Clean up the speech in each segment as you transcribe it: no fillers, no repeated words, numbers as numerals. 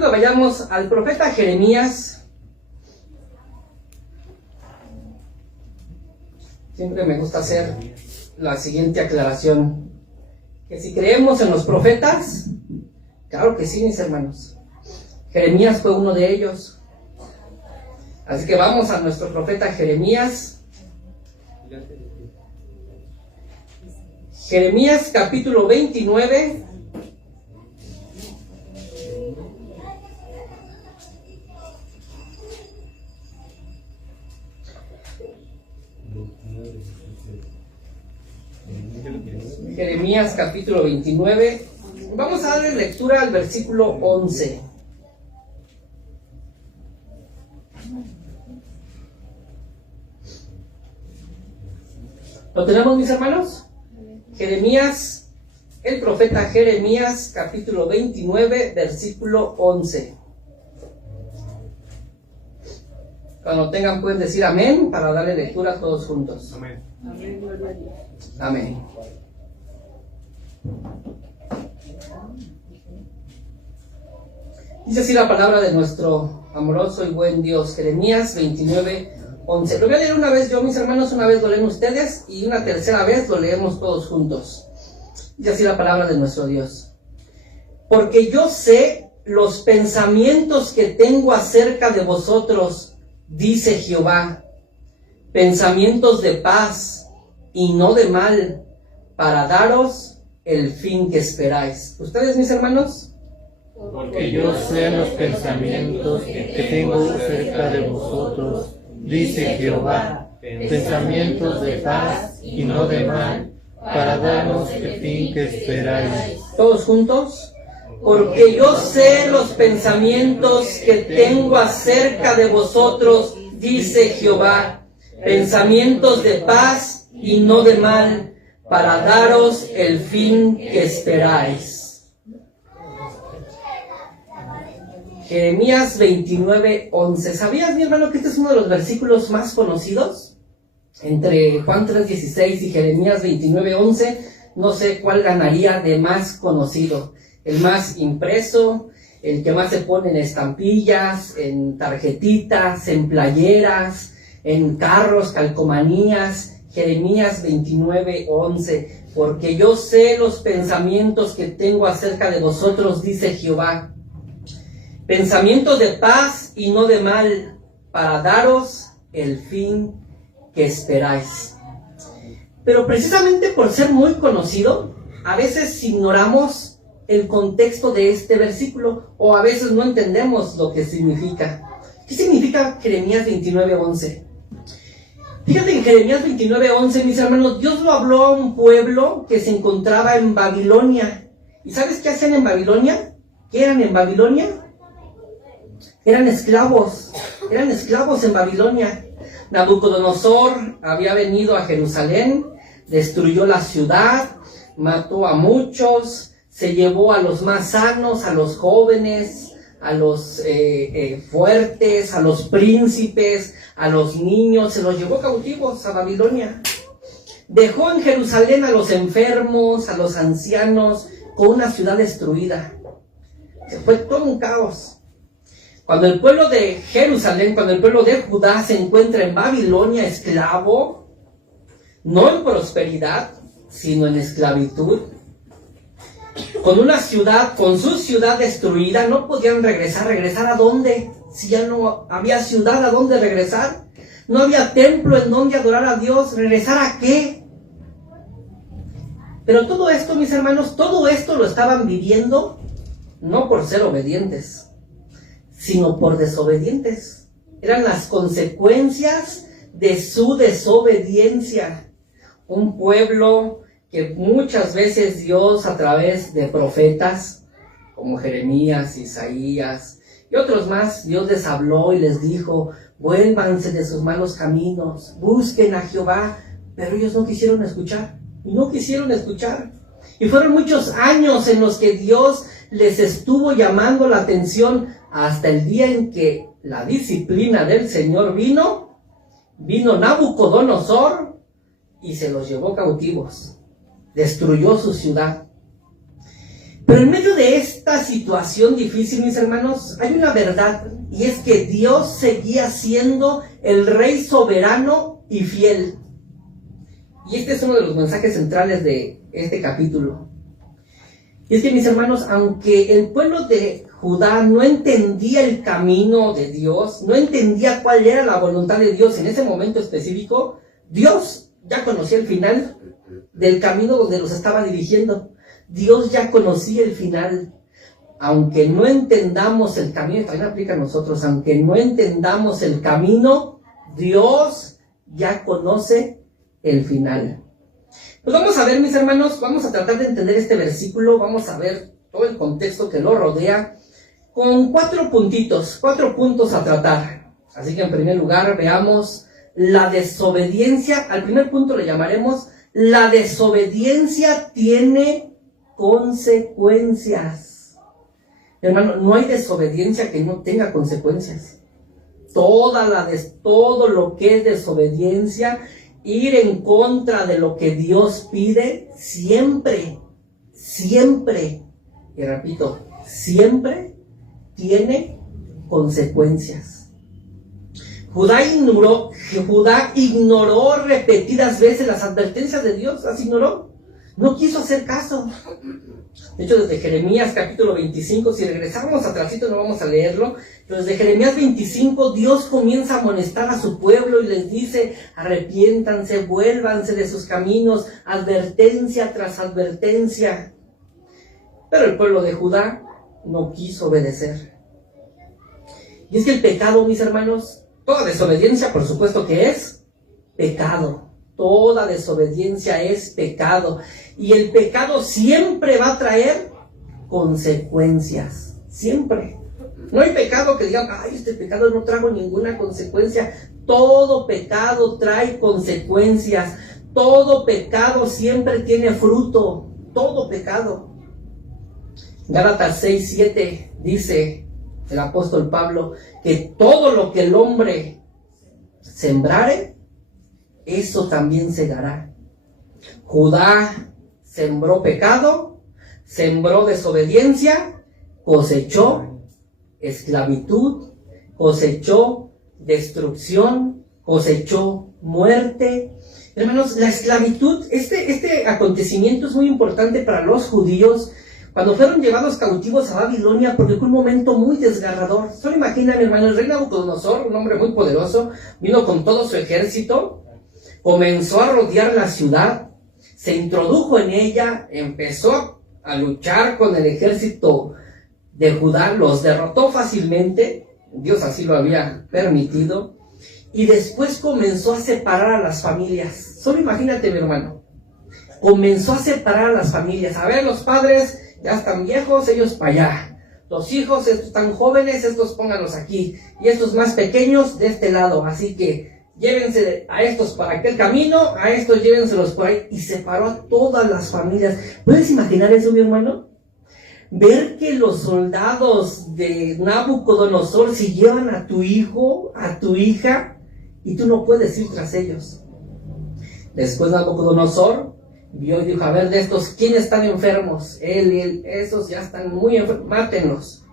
quiero que vayamos al profeta Jeremías. Siempre me gusta hacer la siguiente aclaración, que si creemos en los profetas, claro que sí, mis hermanos. Jeremías fue uno de ellos. Así que vamos a nuestro profeta Jeremías. Jeremías capítulo 29. Jeremías capítulo 29. Vamos a darle lectura al versículo 11. ¿Lo tenemos, mis hermanos? Jeremías, el profeta Jeremías, capítulo 29, versículo 11. Cuando tengan pueden decir amén para darle lectura todos juntos. Amén. Amén, gloria a Dios. Amén. Dice así la palabra de nuestro amoroso y buen Dios, Jeremías 29, 11. Lo voy a leer una vez yo, mis hermanos, una vez lo leen ustedes y una tercera vez lo leemos todos juntos. Dice así la palabra de nuestro Dios. Porque yo sé los pensamientos que tengo acerca de vosotros, dice Jehová, pensamientos de paz y no de mal, para daros el fin que esperáis. ¿Ustedes, mis hermanos? Porque yo sé los pensamientos que tengo acerca de vosotros, dice Jehová, pensamientos de paz y no de mal, para darnos el fin que esperáis. Todos juntos. Porque yo sé los pensamientos que tengo acerca de vosotros, dice Jehová, pensamientos de paz y no de mal, para daros el fin que esperáis. Jeremías 29, 11. ¿Sabías, mi hermano, que este es uno de los versículos más conocidos? Entre Juan 3:16 y Jeremías 29, 11, no sé cuál ganaría de más conocido. El más impreso, el que más se pone en estampillas, en tarjetitas, en playeras, en carros, calcomanías. Jeremías 29, 11. Porque yo sé los pensamientos que tengo acerca de vosotros, dice Jehová. Pensamientos de paz y no de mal, para daros el fin que esperáis. Pero precisamente por ser muy conocido, a veces ignoramos el contexto de este versículo, o a veces no entendemos lo que significa. ¿Qué significa Jeremías 29, 11? Fíjate, en Jeremías 29, 11, mis hermanos, Dios lo habló a un pueblo que se encontraba en Babilonia. ¿Y sabes qué hacían en Babilonia? ¿Qué eran en Babilonia? Eran esclavos en Babilonia. Nabucodonosor había venido a Jerusalén, destruyó la ciudad, mató a muchos, se llevó a los más sanos, a los jóvenes, a los fuertes, a los príncipes, a los niños, se los llevó cautivos a Babilonia. Dejó en Jerusalén a los enfermos, a los ancianos, con una ciudad destruida. Se fue todo un caos. Cuando el pueblo de Jerusalén, cuando el pueblo de Judá se encuentra en Babilonia esclavo, no en prosperidad, sino en esclavitud, con una ciudad, con su ciudad destruida, no podían regresar. ¿Regresar a dónde? Si ya no había ciudad a dónde regresar, no había templo en donde adorar a Dios, ¿regresar a qué? Pero todo esto, mis hermanos, todo esto lo estaban viviendo no por ser obedientes, sino por desobedientes. Eran las consecuencias de su desobediencia. Un pueblo que muchas veces Dios, a través de profetas como Jeremías, Isaías y otros más, Dios les habló y les dijo: vuélvanse de sus malos caminos, busquen a Jehová. Pero ellos no quisieron escuchar, y fueron muchos años en los que Dios les estuvo llamando la atención, hasta el día en que la disciplina del Señor vino Nabucodonosor y se los llevó cautivos, destruyó su ciudad. Pero en medio de esta situación difícil, mis hermanos, hay una verdad, y es que Dios seguía siendo el Rey soberano y fiel. Y este es uno de los mensajes centrales de este capítulo. Y es que, mis hermanos, aunque el pueblo de Judá no entendía el camino de Dios, no entendía cuál era la voluntad de Dios en ese momento específico, Dios ya conocía el final del camino donde los estaba dirigiendo. Dios ya conocía el final. Aunque no entendamos el camino, también aplica a nosotros, aunque no entendamos el camino, Dios ya conoce el final. Pues vamos a ver, mis hermanos, vamos a tratar de entender este versículo, vamos a ver todo el contexto que lo rodea, con 4 puntos a tratar. Así que en primer lugar veamos la desobediencia. Al primer punto le llamaremos: la desobediencia tiene consecuencias. Hermano, no hay desobediencia que no tenga consecuencias. Todo lo que es desobediencia, ir en contra de lo que Dios pide, siempre, y repito, siempre tiene consecuencias. Judá ignoró repetidas veces las advertencias de Dios, las ignoró, no quiso hacer caso. De hecho, desde Jeremías capítulo 25, si regresamos atrásito no vamos a leerlo, pero desde Jeremías 25 Dios comienza a amonestar a su pueblo y les dice: arrepiéntanse, vuélvanse de sus caminos, advertencia tras advertencia. Pero el pueblo de Judá no quiso obedecer. Y es que el pecado, mis hermanos, toda desobediencia, por supuesto que es pecado. Toda desobediencia es pecado. Y el pecado siempre va a traer consecuencias. Siempre. No hay pecado que digan: ay, este pecado no trajo ninguna consecuencia. Todo pecado trae consecuencias. Todo pecado siempre tiene fruto. Todo pecado. Gálatas 6:7 dice el apóstol Pablo que todo lo que el hombre sembrare, eso también segará. Judá sembró pecado, sembró desobediencia, cosechó esclavitud, cosechó destrucción, cosechó muerte. Hermanos, la esclavitud, este acontecimiento es muy importante para los judíos cuando fueron llevados cautivos a Babilonia, porque fue un momento muy desgarrador. Solo imaginan, hermanos, el rey Nabucodonosor, un hombre muy poderoso, vino con todo su ejército, comenzó a rodear la ciudad, se introdujo en ella, empezó a luchar con el ejército de Judá, los derrotó fácilmente, Dios así lo había permitido, y después comenzó a separar a las familias. Solo imagínate, mi hermano, comenzó a separar a las familias. A ver, los padres ya están viejos, ellos para allá. Los hijos, estos están jóvenes, estos pónganlos aquí. Y estos más pequeños de este lado. Así que llévense a estos para aquel camino, a estos llévenselos por ahí. Y separó a todas las familias. ¿Puedes imaginar eso, mi hermano? Ver que los soldados de Nabucodonosor se llevan a tu hijo, a tu hija, y tú no puedes ir tras ellos. Después Nabucodonosor vio y dijo: a ver, de estos, ¿quiénes están enfermos? Él, esos ya están muy enfermos, mátenlos.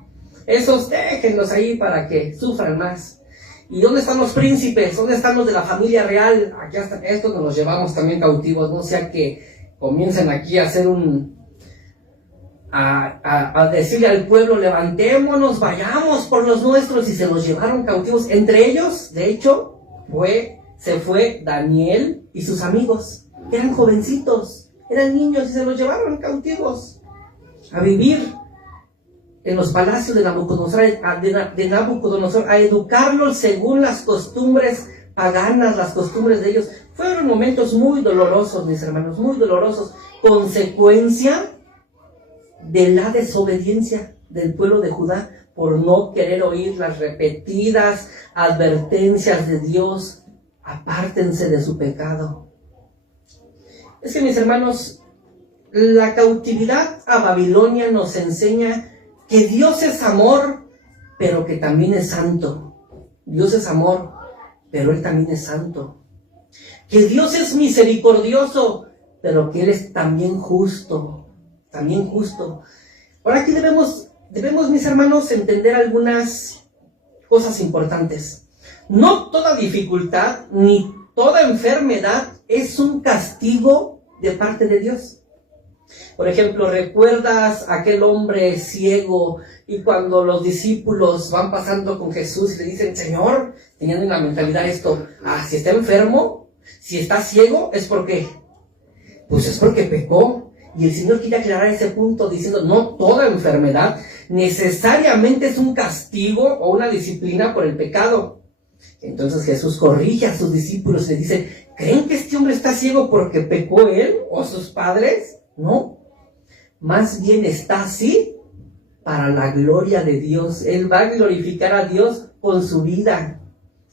Esos déjenlos ahí para que sufran más. ¿Y dónde están los príncipes? ¿Dónde están los de la familia real? Aquí están, estos nos los llevamos también cautivos, no sea que comiencen aquí a hacer a decirle al pueblo: levantémonos, vayamos por los nuestros, y se los llevaron cautivos. Entre ellos, de hecho, se fue Daniel y sus amigos. Eran jovencitos, eran niños, y se los llevaron cautivos a vivir en los palacios de Nabucodonosor, a educarlos según las costumbres paganas, las costumbres de ellos. Fueron momentos muy dolorosos, mis hermanos, muy dolorosos, consecuencia de la desobediencia del pueblo de Judá por no querer oír las repetidas advertencias de Dios: apártense de su pecado. Es que, mis hermanos, la cautividad a Babilonia nos enseña que Dios es amor, pero que también es santo. Dios es amor, pero Él también es santo. Que Dios es misericordioso, pero que Él es también justo. También justo. Ahora aquí debemos, mis hermanos, entender algunas cosas importantes. No toda dificultad ni toda enfermedad es un castigo de parte de Dios. Por ejemplo, ¿recuerdas aquel hombre ciego y cuando los discípulos van pasando con Jesús y le dicen, Señor, teniendo en la mentalidad esto, si está enfermo, si está ciego, ¿es por qué? Pues es porque pecó. Y el Señor quiere aclarar ese punto diciendo, no toda enfermedad necesariamente es un castigo o una disciplina por el pecado. Entonces Jesús corrige a sus discípulos y les dice, ¿creen que este hombre está ciego porque pecó él o sus padres? No, más bien está así para la gloria de Dios. Él va a glorificar a Dios con su vida,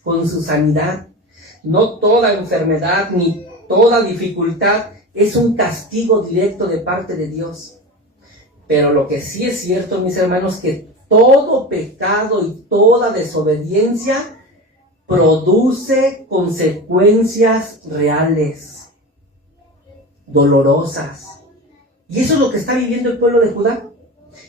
con su sanidad. No toda enfermedad ni toda dificultad es un castigo directo de parte de Dios. Pero lo que sí es cierto, mis hermanos, que todo pecado y toda desobediencia produce consecuencias reales, dolorosas. Y eso es lo que está viviendo el pueblo de Judá.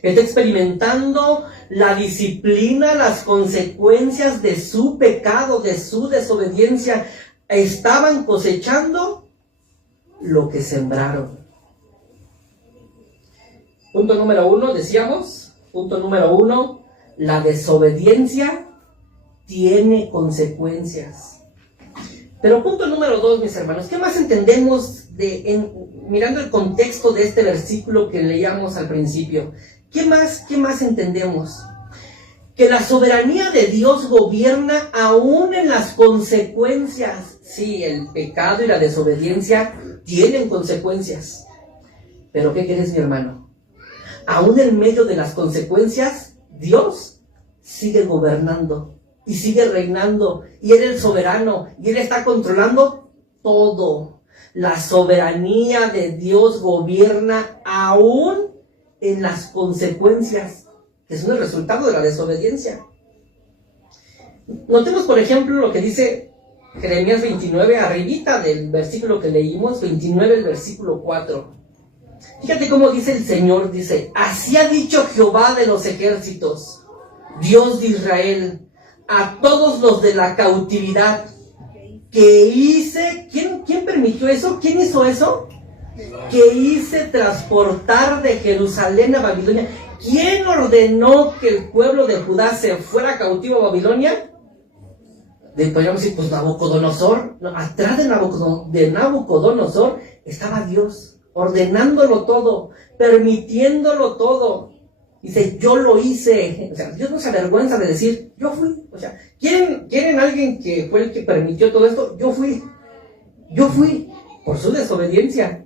Está experimentando la disciplina, las consecuencias de su pecado, de su desobediencia. Estaban cosechando lo que sembraron. Punto número 1, decíamos. Punto número 1, la desobediencia tiene consecuencias. Pero punto número 2, mis hermanos, ¿qué más entendemos mirando el contexto de este versículo que leíamos al principio? ¿Qué más entendemos? Que la soberanía de Dios gobierna aún en las consecuencias. Sí, el pecado y la desobediencia tienen consecuencias. Pero ¿qué quieres, mi hermano? Aún en medio de las consecuencias, Dios sigue gobernando y sigue reinando, y Él es el soberano, y Él está controlando todo. La soberanía de Dios gobierna aún en las consecuencias, que son el resultado de la desobediencia. Notemos, por ejemplo, lo que dice Jeremías 29, arribita del versículo que leímos, 29, el versículo 4. Fíjate cómo dice el Señor, dice, así ha dicho Jehová de los ejércitos, Dios de Israel, a todos los de la cautividad, que hice, ¿quién permitió eso? ¿Quién hizo eso? Que hice transportar de Jerusalén a Babilonia. ¿Quién ordenó que el pueblo de Judá se fuera cautivo a Babilonia? Podríamos decir, pues Nabucodonosor. No, atrás de Nabucodonosor estaba Dios, ordenándolo todo, permitiéndolo todo. Dice, yo lo hice. O sea, Dios no se avergüenza de decir, yo fui. O sea, ¿quieren alguien que fue el que permitió todo esto? Yo fui por su desobediencia.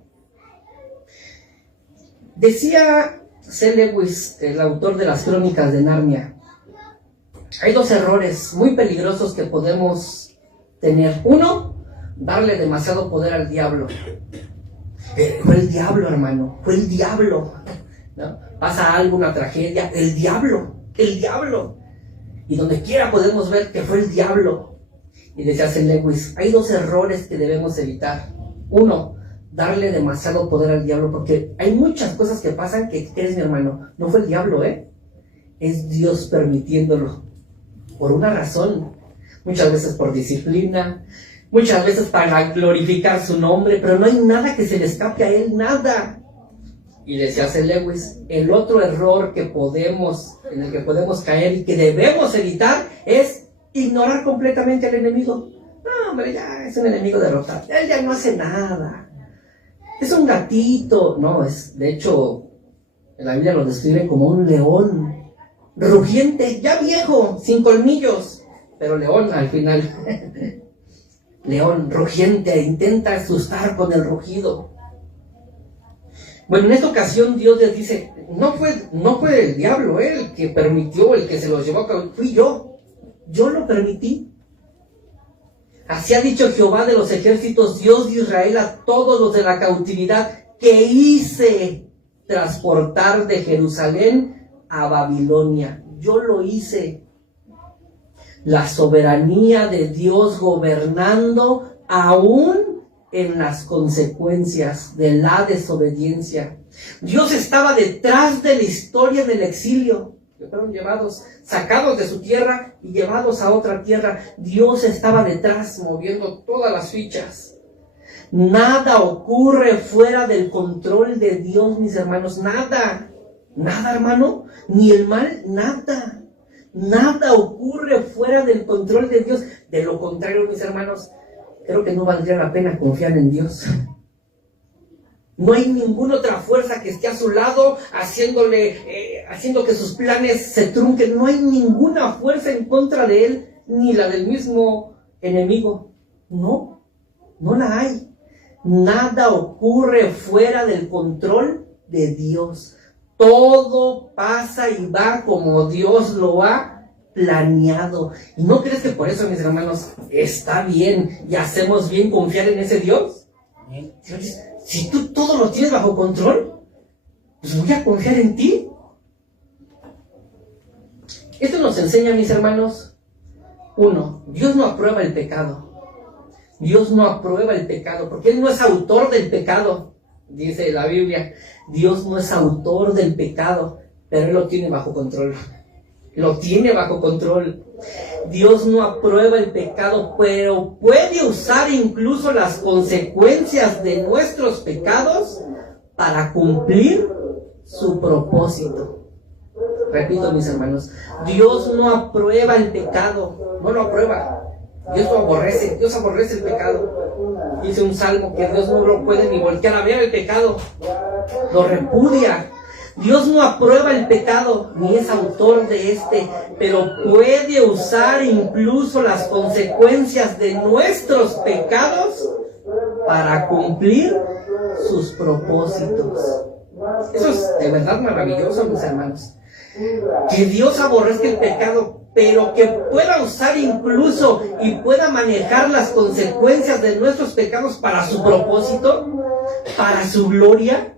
Decía C. Lewis, el autor de las Crónicas de Narnia, hay 2 errores muy peligrosos que podemos tener. 1, darle demasiado poder al diablo. Fue el diablo, hermano, fue el diablo, ¿no? Pasa algo, una tragedia, el diablo. Y donde quiera podemos ver que fue el diablo. Y decía C. Lewis, hay 2 errores que debemos evitar. 1, darle demasiado poder al diablo, porque hay muchas cosas que pasan que, ¿qué es, mi hermano? No fue el diablo, es Dios permitiéndolo, por una razón, muchas veces por disciplina, muchas veces para glorificar su nombre, pero no hay nada que se le escape a Él, nada. Y decía C. Lewis, el otro error en el que podemos caer y que debemos evitar es ignorar completamente al enemigo. No, hombre, ya es un enemigo derrotado, él ya no hace nada, es un gatito. No, de hecho, la Biblia lo describe como un león, rugiente, ya viejo, sin colmillos, pero león al final. León, rugiente, intenta asustar con el rugido. Bueno, en esta ocasión Dios les dice, no fue el diablo, el que permitió, el que se los llevó a cabo, fui yo lo permití. Así ha dicho Jehová de los ejércitos, Dios de Israel, a todos los de la cautividad, que hice transportar de Jerusalén a Babilonia. Yo lo hice. La soberanía de Dios gobernando aún en las consecuencias de la desobediencia. Dios estaba detrás de la historia del exilio, que fueron llevados, sacados de su tierra y llevados a otra tierra. Dios estaba detrás, moviendo todas las fichas. Nada ocurre fuera del control de Dios, mis hermanos, nada, hermano, ni el mal, nada ocurre fuera del control de Dios. De lo contrario, mis hermanos, creo que no valdría la pena confiar en Dios. No hay ninguna otra fuerza que esté a su lado haciendo que sus planes se trunquen. No hay ninguna fuerza en contra de él, ni la del mismo enemigo. No la hay. Nada ocurre fuera del control de Dios. Todo pasa y va como Dios lo ha planeado. ¿Y no crees que por eso, mis hermanos, está bien y hacemos bien confiar en ese Dios? Si tú todo lo tienes bajo control, pues voy a confiar en ti. Esto nos enseña, mis hermanos, 1, Dios no aprueba el pecado. Dios no aprueba el pecado, porque Él no es autor del pecado, dice la Biblia. Dios no es autor del pecado, pero Él lo tiene bajo control. Lo tiene bajo control. Dios no aprueba el pecado, pero puede usar incluso las consecuencias de nuestros pecados para cumplir su propósito. Repito, mis hermanos, Dios no aprueba el pecado, no lo aprueba. Dios aborrece el pecado. Dice un salmo que Dios no lo puede ni voltear a ver el pecado, lo repudia. Dios no aprueba el pecado, ni es autor de este, pero puede usar incluso las consecuencias de nuestros pecados para cumplir sus propósitos. Eso es de verdad maravilloso, mis hermanos. Que Dios aborrezca el pecado, pero que pueda usar incluso y pueda manejar las consecuencias de nuestros pecados para su propósito, para su gloria.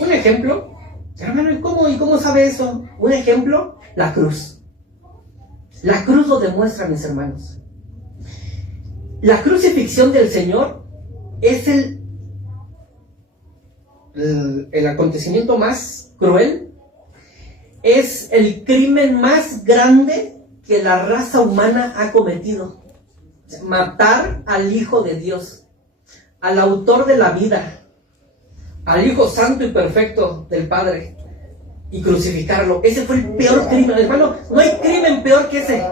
Un ejemplo, hermano, ¿y cómo sabe eso? Un ejemplo, la cruz. La cruz lo demuestra, mis hermanos. La crucifixión del Señor es el acontecimiento más cruel, es el crimen más grande que la raza humana ha cometido. Matar al Hijo de Dios, al autor de la vida, al Hijo Santo y Perfecto del Padre, y crucificarlo. Ese fue el peor crimen, hermano. No hay crimen peor que ese.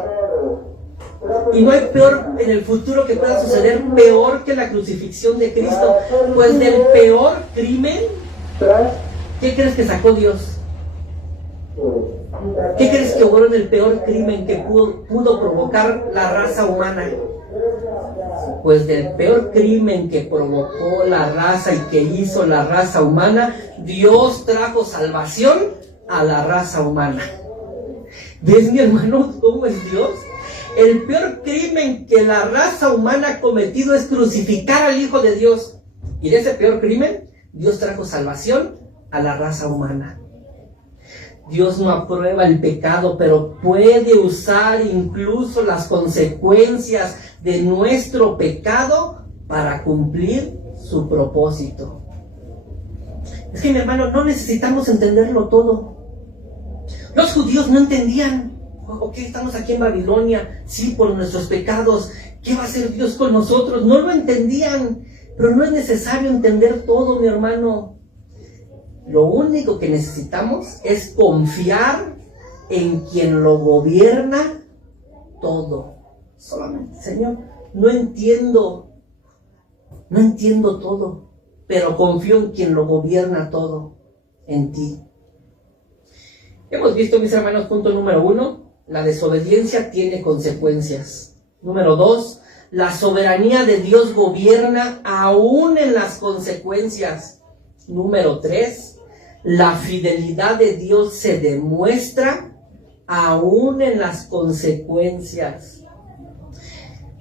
Y no hay peor en el futuro que pueda suceder peor que la crucifixión de Cristo. Pues del peor crimen, ¿qué crees que sacó Dios? ¿Qué crees que obró en el peor crimen que pudo provocar la raza humana? Pues del peor crimen que provocó la raza y que hizo la raza humana, Dios trajo salvación a la raza humana. ¿Ves, mi hermano, cómo es Dios? El peor crimen que la raza humana ha cometido es crucificar al Hijo de Dios. Y de ese peor crimen, Dios trajo salvación a la raza humana. Dios no aprueba el pecado, pero puede usar incluso las consecuencias de nuestro pecado para cumplir su propósito. Es que, mi hermano, no necesitamos entenderlo todo. Los judíos no entendían. Ok, estamos aquí en Babilonia, sí, por nuestros pecados. ¿Qué va a hacer Dios con nosotros? No lo entendían, pero no es necesario entender todo, mi hermano. Lo único que necesitamos es confiar en quien lo gobierna todo. Solamente, Señor, no entiendo todo, pero confío en quien lo gobierna todo, en ti. Hemos visto, mis hermanos, punto número 1, la desobediencia tiene consecuencias. Número 2, la soberanía de Dios gobierna aún en las consecuencias. Número 3, la fidelidad de Dios se demuestra aún en las consecuencias.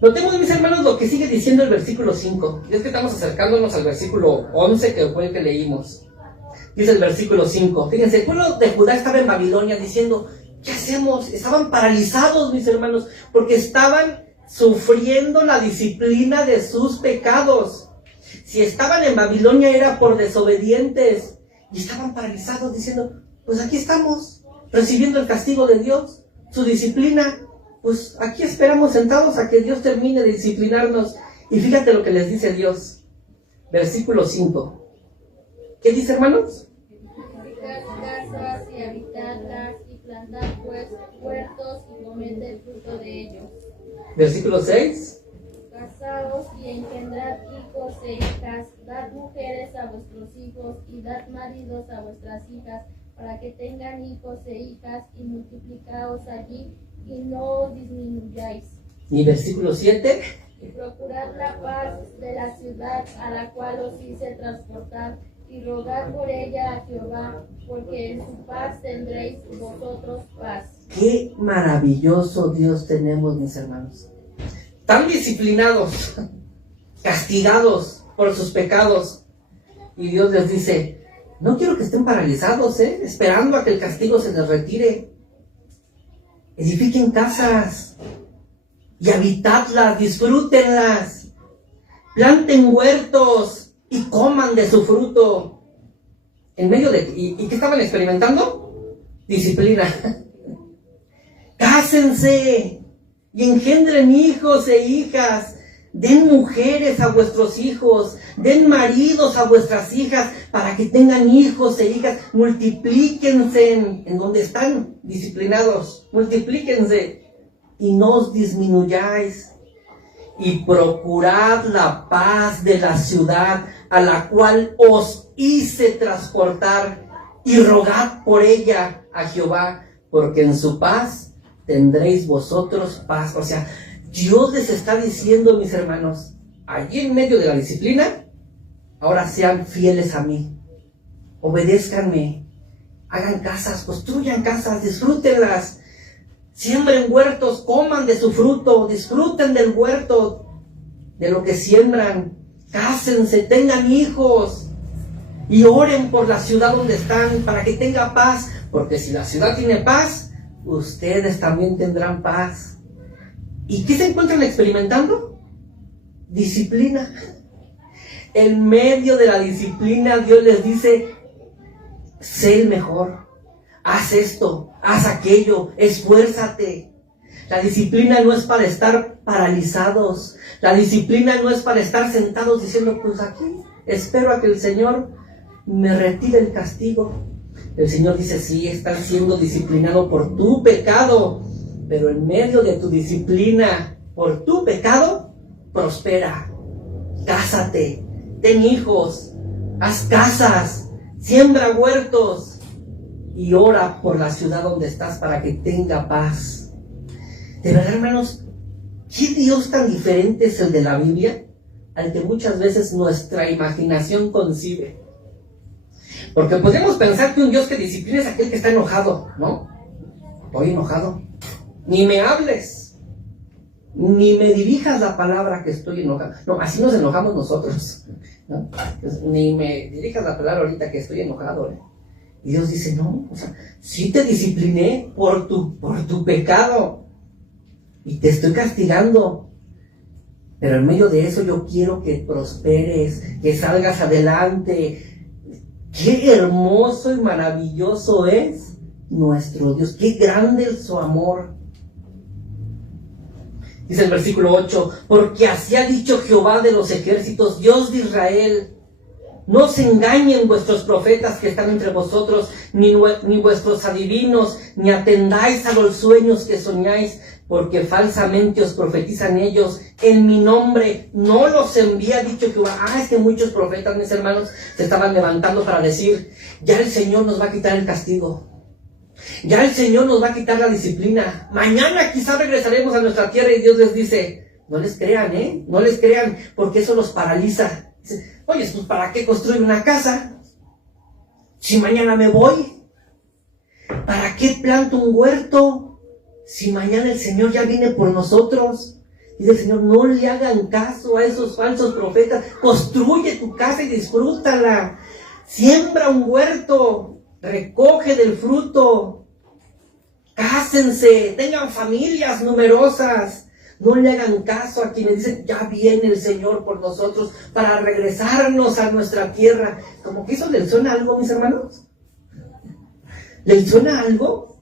Notemos, mis hermanos, lo que sigue diciendo el versículo 5. Y es que estamos acercándonos al versículo 11, que fue el que leímos. Dice el versículo 5. Fíjense, el pueblo de Judá estaba en Babilonia diciendo, ¿qué hacemos? Estaban paralizados, mis hermanos, porque estaban sufriendo la disciplina de sus pecados. Si estaban en Babilonia era por desobedientes y estaban paralizados diciendo, pues aquí estamos, recibiendo el castigo de Dios, su disciplina, pues aquí esperamos sentados a que Dios termine de disciplinarnos. Y fíjate lo que les dice Dios, versículo 5. ¿Qué dice, hermanos? Casas y habitadlas y plantad pues huertos y comed el fruto de ellos. Versículo 6. Casaos y engendrad hijos e hijas, dad mujeres a vuestros hijos y dad maridos a vuestras hijas, para que tengan hijos e hijas, y multiplicaos allí y no disminuyáis. Y versículo 7. Y procurad la paz de la ciudad a la cual os hice transportar, y rogad por ella a Jehová, porque en su paz tendréis vosotros paz. Qué maravilloso Dios tenemos, mis hermanos. Tan disciplinados, castigados por sus pecados. Y Dios les dice, no quiero que estén paralizados, esperando a que el castigo se les retire. Edifiquen casas y habitadlas, disfrútenlas. Planten huertos y coman de su fruto. En medio de... ¿Y qué estaban experimentando? Disciplina. Cásense y engendren hijos e hijas. Den mujeres a vuestros hijos. Den maridos a vuestras hijas para que tengan hijos e hijas. Multiplíquense en donde están disciplinados. Multiplíquense y no os disminuyáis. Y procurad la paz de la ciudad a la cual os hice transportar, y rogad por ella a Jehová, porque en su paz tendréis vosotros paz. O sea, Dios les está diciendo, mis hermanos, allí en medio de la disciplina, ahora sean fieles a mí, obedézcanme, hagan casas, construyan casas, disfrútenlas, siembren huertos, coman de su fruto, disfruten del huerto, de lo que siembran, cásense, tengan hijos y oren por la ciudad donde están para que tenga paz, porque si la ciudad tiene paz, ustedes también tendrán paz. ¿Y qué se encuentran experimentando? Disciplina. En medio de la disciplina, Dios les dice, sé el mejor, haz esto, haz aquello, esfuérzate. La disciplina no es para estar paralizados. La disciplina no es para estar sentados diciendo, pues aquí espero a que el Señor me retire el castigo. El Señor dice, sí, estás siendo disciplinado por tu pecado, pero en medio de tu disciplina por tu pecado, prospera, cásate, ten hijos, haz casas, siembra huertos y ora por la ciudad donde estás para que tenga paz. De verdad, hermanos, ¿qué Dios tan diferente es el de la Biblia al que muchas veces nuestra imaginación concibe? Porque podemos pensar que un Dios que disciplina es aquel que está enojado, ¿no? Estoy enojado. Ni me hables, ni me dirijas la palabra que estoy enojado. No, así nos enojamos nosotros, ¿no? Pues, ni me dirijas la palabra ahorita que estoy enojado, Y Dios dice, no, o sea, sí te discipliné por tu pecado y te estoy castigando, pero en medio de eso yo quiero que prosperes, que salgas adelante. Qué hermoso y maravilloso es nuestro Dios, qué grande es su amor. Dice el versículo 8, porque así ha dicho Jehová de los ejércitos, Dios de Israel, no se engañen vuestros profetas que están entre vosotros, ni vuestros adivinos, ni atendáis a los sueños que soñáis, porque falsamente os profetizan ellos en mi nombre. No los envía, ha dicho Jehová. Es que muchos profetas, mis hermanos, se estaban levantando para decir, ya el Señor nos va a quitar el castigo. Ya el Señor nos va a quitar la disciplina. Mañana quizás regresaremos a nuestra tierra, y Dios les dice, no les crean, no les crean, porque eso los paraliza. Dice, oye, pues ¿para qué construir una casa? Si mañana me voy. ¿Para qué planto un huerto? Si mañana el Señor ya viene por nosotros. Dice el Señor, no le hagan caso a esos falsos profetas. Construye tu casa y disfrútala. Siembra un huerto. Recoge del fruto. Cásense. Tengan familias numerosas. No le hagan caso a quienes dicen, ya viene el Señor por nosotros para regresarnos a nuestra tierra. ¿Como que eso les suena algo, mis hermanos? ¿Les suena algo?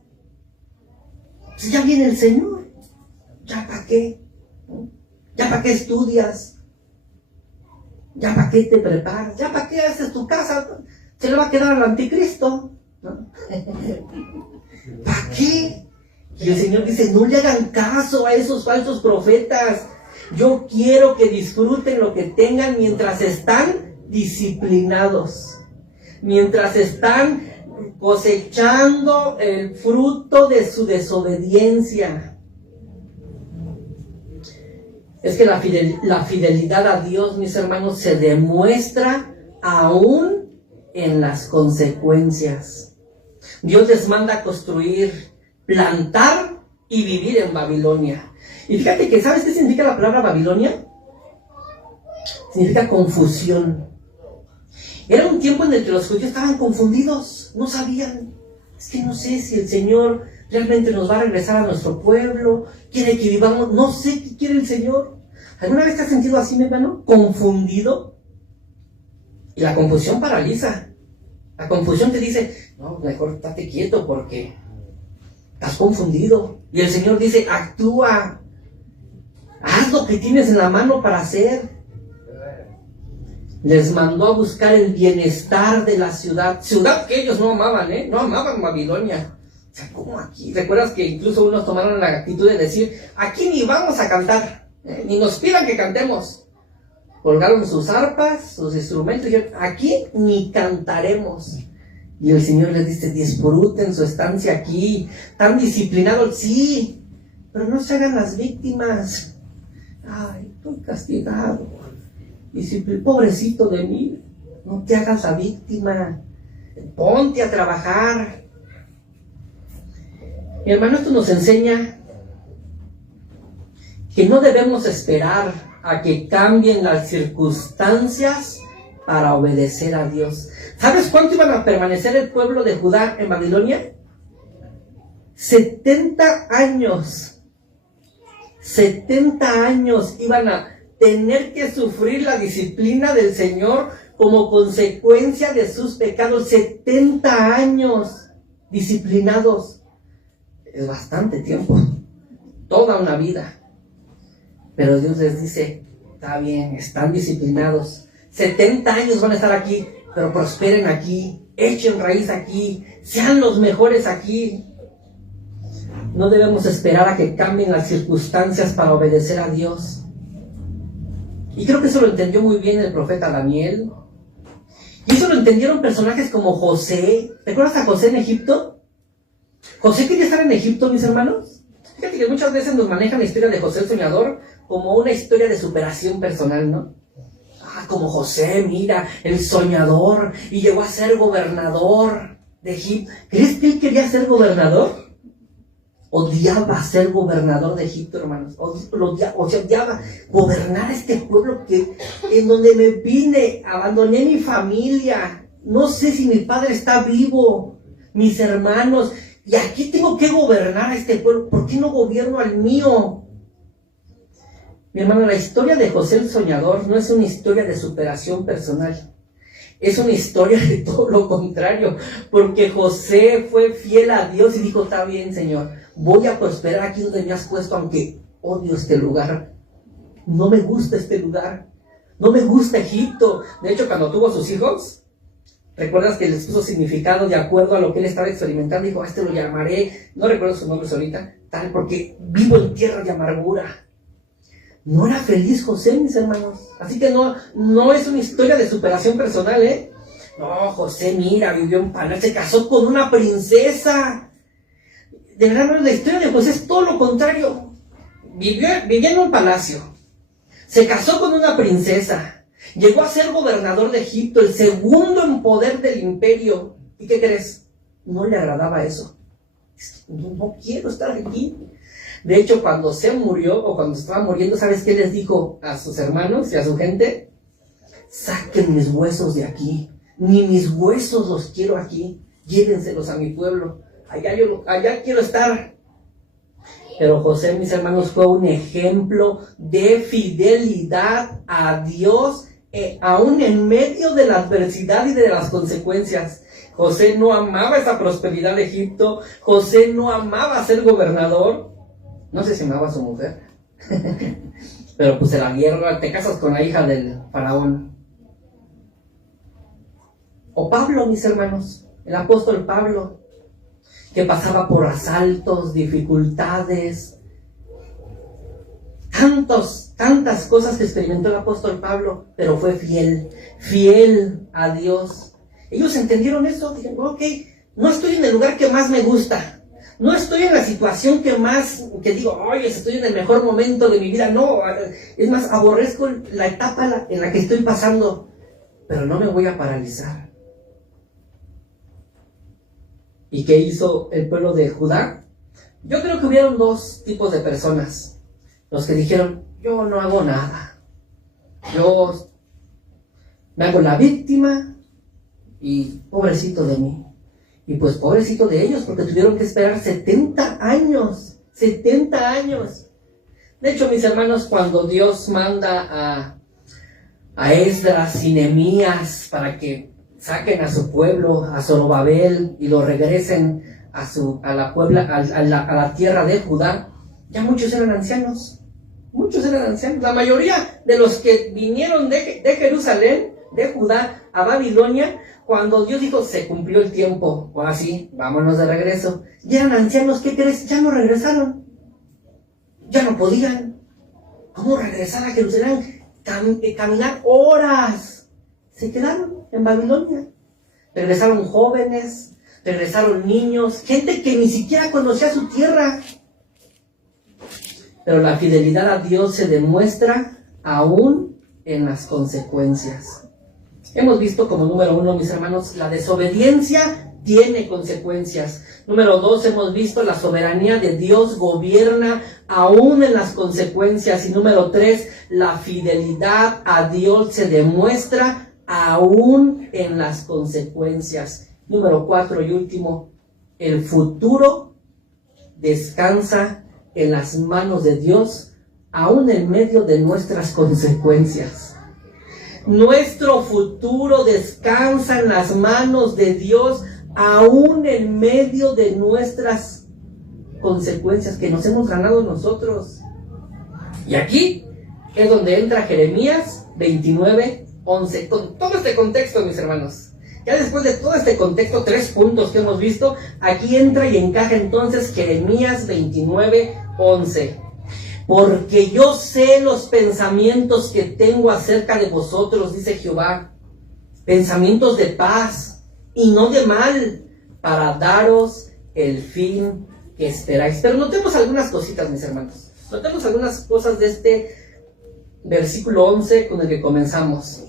Si ya viene el Señor, ¿ya para qué? ¿Ya para qué estudias? ¿Ya para qué te preparas? ¿Ya para qué haces tu casa? Se le va a quedar al anticristo, ¿no? ¿Para qué? Y el Señor dice, no le hagan caso a esos falsos profetas. Yo quiero que disfruten lo que tengan mientras están disciplinados, mientras están cosechando el fruto de su desobediencia. Es que la fidelidad a Dios, mis hermanos, se demuestra aún en las consecuencias. Dios les manda construir, plantar y vivir en Babilonia. Y fíjate que, ¿sabes qué significa la palabra Babilonia? Significa confusión. Era un tiempo en el que los judíos estaban confundidos, no sabían. Es que no sé si el Señor realmente nos va a regresar a nuestro pueblo, quiere que vivamos, no sé qué quiere el Señor. ¿Alguna vez te has sentido así, mi hermano? Confundido. Y la confusión paraliza. La confusión te dice, no, mejor estate quieto porque estás confundido. Y el Señor dice, actúa. Haz lo que tienes en la mano para hacer. Les mandó a buscar el bienestar de la ciudad. Ciudad que ellos no amaban, no amaban Babilonia. O sea, ¿cómo aquí? ¿Recuerdas que incluso unos tomaron la actitud de decir, aquí ni vamos a cantar, ni nos pidan que cantemos? Colgaron sus arpas, sus instrumentos y dijeron, aquí ni cantaremos. Y el Señor les dice, disfruten su estancia aquí, tan disciplinados, sí, pero no se hagan las víctimas. Ay, estoy castigado. Pobrecito de mí, no te hagas la víctima, ponte a trabajar. Mi hermano, esto nos enseña que no debemos esperar a que cambien las circunstancias para obedecer a Dios. ¿Sabes cuánto iban a permanecer el pueblo de Judá en Babilonia? 70 años. 70 años iban a tener que sufrir la disciplina del Señor como consecuencia de sus pecados. 70 años disciplinados. Es bastante tiempo. Toda una vida. Pero Dios les dice, está bien, están disciplinados. 70 años van a estar aquí, pero prosperen aquí, echen raíz aquí, sean los mejores aquí. No debemos esperar a que cambien las circunstancias para obedecer a Dios. Y creo que eso lo entendió muy bien el profeta Daniel. Y eso lo entendieron personajes como José. ¿Te acuerdas a José en Egipto? José quería estar en Egipto, mis hermanos. Fíjate que muchas veces nos manejan la historia de José el soñador como una historia de superación personal, ¿no? Como José, mira, el soñador, y llegó a ser gobernador de Egipto. ¿Crees que él quería ser gobernador? Odiaba ser gobernador de Egipto, hermanos. Odiaba gobernar este pueblo en donde me vine, abandoné mi familia. No sé si mi padre está vivo, mis hermanos, y aquí tengo que gobernar a este pueblo. ¿Por qué no gobierno al mío? Mi hermano, la historia de José el soñador no es una historia de superación personal. Es una historia de todo lo contrario, porque José fue fiel a Dios y dijo, está bien, Señor, voy a prosperar aquí donde me has puesto, aunque odio este lugar. No me gusta este lugar. No me gusta Egipto. De hecho, cuando tuvo sus hijos, ¿recuerdas que les puso significado de acuerdo a lo que él estaba experimentando? Dijo, a este lo llamaré, no recuerdo su nombre ahorita, tal, porque vivo en tierra de amargura. No era feliz José, mis hermanos. Así que no es una historia de superación personal, No, José, mira, vivió en palacio, se casó con una princesa. De verdad, hermanos, la historia de José es todo lo contrario. Vivía en un palacio, se casó con una princesa, llegó a ser gobernador de Egipto, el segundo en poder del imperio. ¿Y qué crees? No le agradaba eso. No quiero estar aquí. De hecho, cuando se murió, o cuando estaba muriendo, ¿sabes qué les dijo a sus hermanos y a su gente? Saquen mis huesos de aquí. Ni mis huesos los quiero aquí. Llévenselos a mi pueblo. Allá quiero estar. Pero José, mis hermanos, fue un ejemplo de fidelidad a Dios, aún en medio de la adversidad y de las consecuencias. José no amaba esa prosperidad de Egipto. José no amaba ser gobernador. No sé si amaba a su mujer. Pero pues en la guerra te casas con la hija del faraón. O Pablo, mis hermanos, el apóstol Pablo, que pasaba por asaltos, dificultades, tantas cosas que experimentó el apóstol Pablo, pero fue fiel a Dios. Ellos entendieron eso, dijeron, ok, no estoy en el lugar que más me gusta, no estoy en la situación que digo, oye, estoy en el mejor momento de mi vida, no, es más, aborrezco la etapa en la que estoy pasando, pero no me voy a paralizar. ¿Y qué hizo el pueblo de Judá? Yo creo que hubieron dos tipos de personas. Los que dijeron, yo no hago nada. Yo me hago la víctima y pobrecito de mí. Y pues pobrecito de ellos porque tuvieron que esperar 70 años. 70 años. De hecho, mis hermanos, cuando Dios manda a Esdras y Nehemías para que saquen a su pueblo, a Zorobabel, y lo regresen a la tierra de Judá, ya muchos eran ancianos. Muchos eran ancianos. La mayoría de los que vinieron de Jerusalén, de Judá, a Babilonia, cuando Dios dijo, se cumplió el tiempo, o así, vámonos de regreso, ya eran ancianos. ¿Qué crees? Ya no regresaron. Ya no podían. ¿Cómo regresar a Jerusalén? Caminar horas. Se quedaron en Babilonia. Regresaron jóvenes, regresaron niños, gente que ni siquiera conocía su tierra. Pero la fidelidad a Dios se demuestra aún en las consecuencias. Hemos visto como número 1, mis hermanos, la desobediencia tiene consecuencias. Número 2, hemos visto la soberanía de Dios gobierna aún en las consecuencias. Y número 3, la fidelidad a Dios se demuestra aún en las consecuencias. Número 4 y último, el futuro descansa en las manos de Dios, aún en medio de nuestras consecuencias. Nuestro futuro descansa en las manos de Dios, aún en medio de nuestras consecuencias que nos hemos ganado nosotros. Y aquí es donde entra Jeremías 29:11. Con todo este contexto, mis hermanos, ya después de todo este contexto, 3 puntos que hemos visto, aquí entra y encaja entonces Jeremías 29:11. Porque yo sé los pensamientos que tengo acerca de vosotros, dice Jehová, pensamientos de paz y no de mal, para daros el fin que esperáis. Pero notemos algunas cositas, mis hermanos. Notemos algunas cosas de este versículo 11 con el que comenzamos.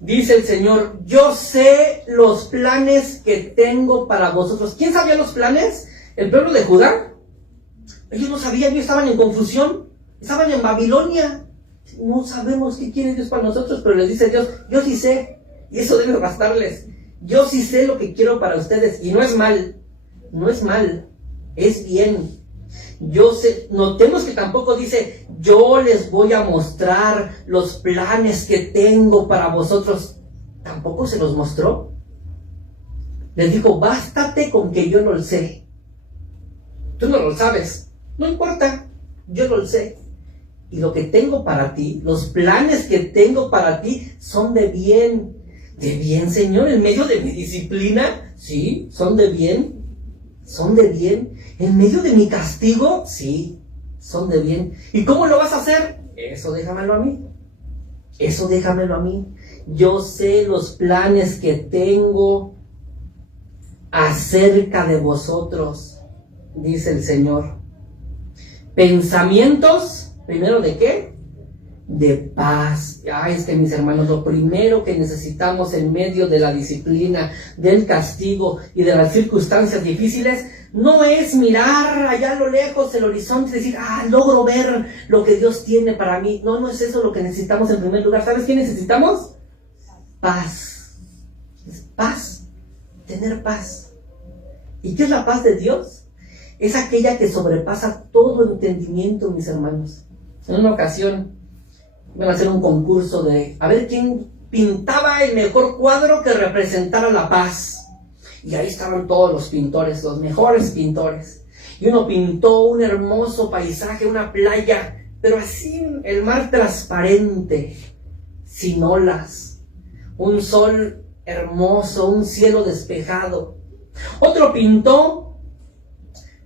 Dice el Señor, yo sé los planes que tengo para vosotros. ¿Quién sabía los planes? ¿El pueblo de Judá? Ellos no sabían, ellos estaban en confusión. Estaban en Babilonia. No sabemos qué quiere Dios para nosotros, pero les dice Dios, yo sí sé. Y eso debe bastarles. Yo sí sé lo que quiero para ustedes. Y no es mal. No es mal. Es bien. Yo sé. Notemos que tampoco dice, yo les voy a mostrar los planes que tengo para vosotros. Tampoco se los mostró. Les dijo, bástate con que yo lo sé. Tú no lo sabes. No importa. Yo lo sé. Y lo que tengo para ti, los planes que tengo para ti son de bien. ¿De bien, Señor? ¿En medio de mi disciplina? Sí, son de bien. Son de bien. ¿En medio de mi castigo? Sí, son de bien. ¿Y cómo lo vas a hacer? Eso déjamelo a mí. Eso déjamelo a mí. Yo sé los planes que tengo acerca de vosotros, dice el Señor. Pensamientos, ¿primero de qué? De paz. Ay, es que mis hermanos, lo primero que necesitamos en medio de la disciplina, del castigo y de las circunstancias difíciles, no es mirar allá a lo lejos el horizonte y decir, logro ver lo que Dios tiene para mí. No, no es eso lo que necesitamos en primer lugar. ¿Sabes qué necesitamos? Paz. Es paz. Tener paz. ¿Y qué es la paz de Dios? es aquella que sobrepasa todo entendimiento, mis hermanos. En una ocasión iban a hacer un concurso de a ver quién pintaba el mejor cuadro que representara la paz. Y ahí estaban todos los pintores, los mejores pintores. Y uno pintó un hermoso paisaje, una playa, pero así el mar transparente, sin olas, un sol hermoso, un cielo despejado. Otro pintó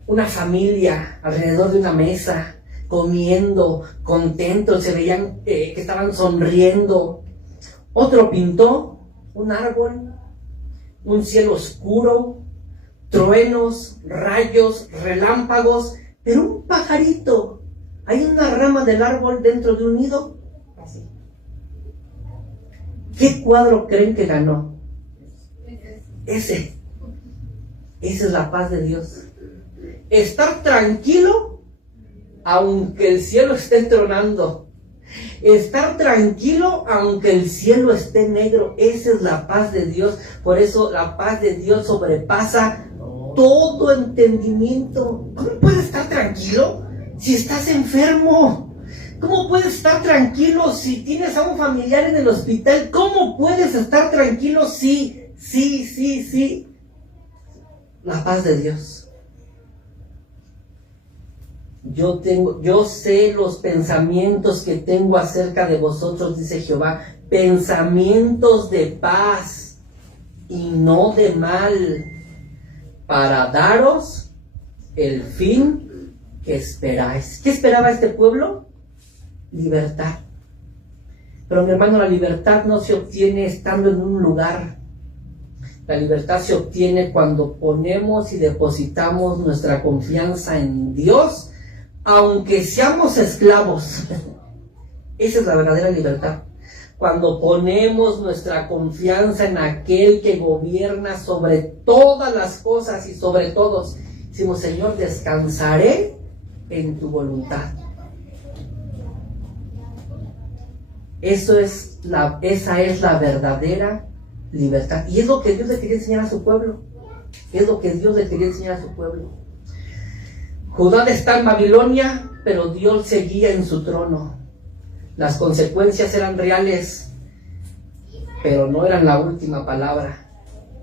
una familia alrededor de una mesa, comiendo, contentos, se veían que estaban sonriendo. Otro pintó un árbol, un cielo oscuro, truenos, rayos, relámpagos, pero un pajarito. Hay una rama del árbol dentro de un nido. Así. ¿Qué cuadro creen que ganó? Ese. Esa es la paz de Dios. Estar tranquilo aunque el cielo esté tronando. Estar tranquilo aunque el cielo esté negro. Esa es la paz de Dios. Por eso la paz de Dios sobrepasa todo entendimiento. ¿Cómo puedes estar tranquilo si estás enfermo? ¿Cómo puedes estar tranquilo si tienes a un familiar en el hospital? ¿Cómo puedes estar tranquilo si? La paz de Dios. Yo sé los pensamientos que tengo acerca de vosotros, dice Jehová, pensamientos de paz y no de mal, para daros el fin que esperáis. ¿Qué esperaba este pueblo? Libertad. Pero mi hermano, la libertad no se obtiene estando en un lugar. La libertad se obtiene cuando ponemos y depositamos nuestra confianza en Dios, aunque seamos esclavos. Esa es la verdadera libertad. Cuando ponemos nuestra confianza en aquel que gobierna sobre todas las cosas y sobre todos, decimos, Señor, descansaré en tu voluntad. Esa es la verdadera libertad. Y es lo que Dios le quería enseñar a su pueblo. Es lo que Dios le quería enseñar a su pueblo. Judá está en Babilonia, pero Dios seguía en su trono. Las consecuencias eran reales, pero no eran la última palabra.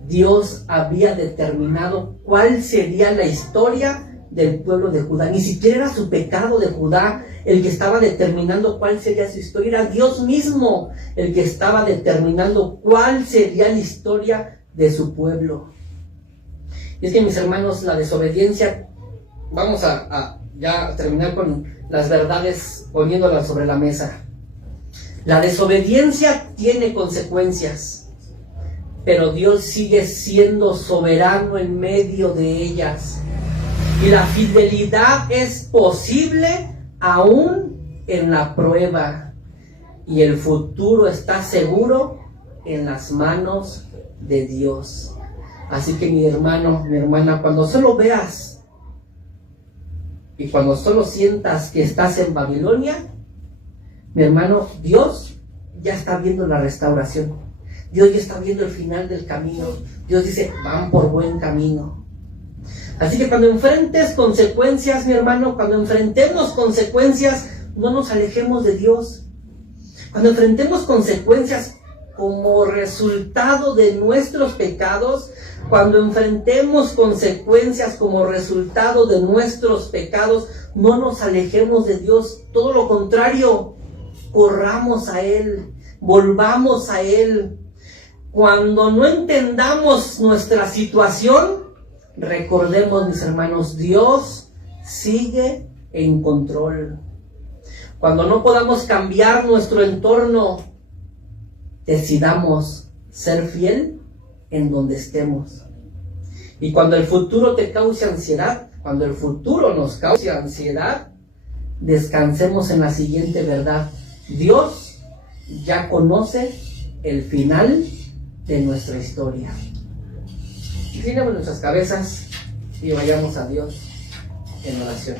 Dios había determinado cuál sería la historia del pueblo de Judá. Ni siquiera era su pecado de Judá el que estaba determinando cuál sería su historia. Era Dios mismo el que estaba determinando cuál sería la historia de su pueblo. Y es que, mis hermanos, la desobediencia, vamos a ya terminar con las verdades poniéndolas sobre la mesa. La desobediencia tiene consecuencias, pero Dios sigue siendo soberano en medio de ellas. Y la fidelidad es posible aún en la prueba. Y el futuro está seguro en las manos de Dios. Así que, mi hermano, mi hermana, cuando solo veas y cuando solo sientas que estás en Babilonia, mi hermano, Dios ya está viendo la restauración. Dios ya está viendo el final del camino. Dios dice, van por buen camino. Así que cuando enfrentes consecuencias, mi hermano, cuando enfrentemos consecuencias, no nos alejemos de Dios. Cuando enfrentemos consecuencias como resultado de nuestros pecados, cuando enfrentemos consecuencias como resultado de nuestros pecados, no nos alejemos de Dios. Todo lo contrario, corramos a Él, volvamos a Él. Cuando no entendamos nuestra situación, recordemos, mis hermanos, Dios sigue en control. Cuando no podamos cambiar nuestro entorno, decidamos ser fiel en donde estemos. Y cuando el futuro te cause ansiedad, cuando el futuro nos cause ansiedad, descansemos en la siguiente verdad: Dios ya conoce el final de nuestra historia. Inclinemos nuestras cabezas y vayamos a Dios en oración.